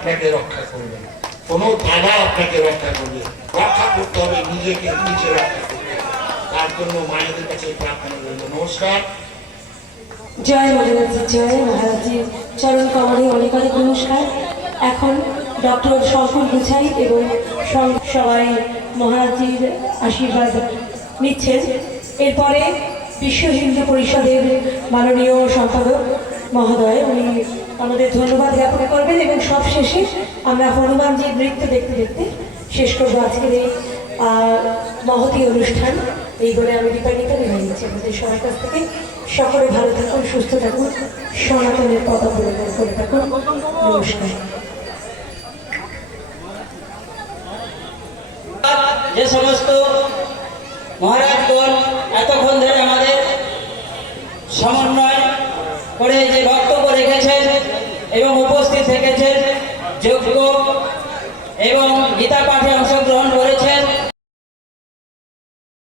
আপনাকে রক্ষা করবে না, কোনো দাদা আপনাকে রক্ষা করবে। রক্ষা করতে হবে নিজেকে, নিজে রক্ষা করতে হবে। তার জন্য মায়েদের কাছে প্রার্থনা করবো। নমস্কার। জয় মহারাজজি, জয় মহারাজজি চরণ কমলে অনেক অনেক নমস্কার। এখন ডক্টর শঙ্কর গুছাই এবং সবাই মহারাজজির আশীর্বাদ নিচ্ছেন। এরপরে বিশ্ব হিন্দু পরিষদের মাননীয় সম্পাদক মহোদয় উনি আমাদের ধন্যবাদ জ্ঞাপন করবেন এবং সব শেষে আমরা হনুমানজির নৃত্য দেখতে দেখতে শেষ করবো আজকের এই মহতী অনুষ্ঠান। এই বলে আমি দীপান্বিতা বিদায় নিচ্ছি আমাদের সবার কাছ থেকে। সকলে ভালো থাকুন, সুস্থ থাকুন, সনাতনের পথ অবলম্বন করে থাকুন। নমস্কার। যে সমস্ত মহারাজগণ এতক্ষণ ধরে আমাদের সমন্বয় করে যে বক্তব্য রেখেছেন এবং উপস্থিত থেকেছেন, যোগ্য এবং গীতা পাঠে অংশগ্রহণ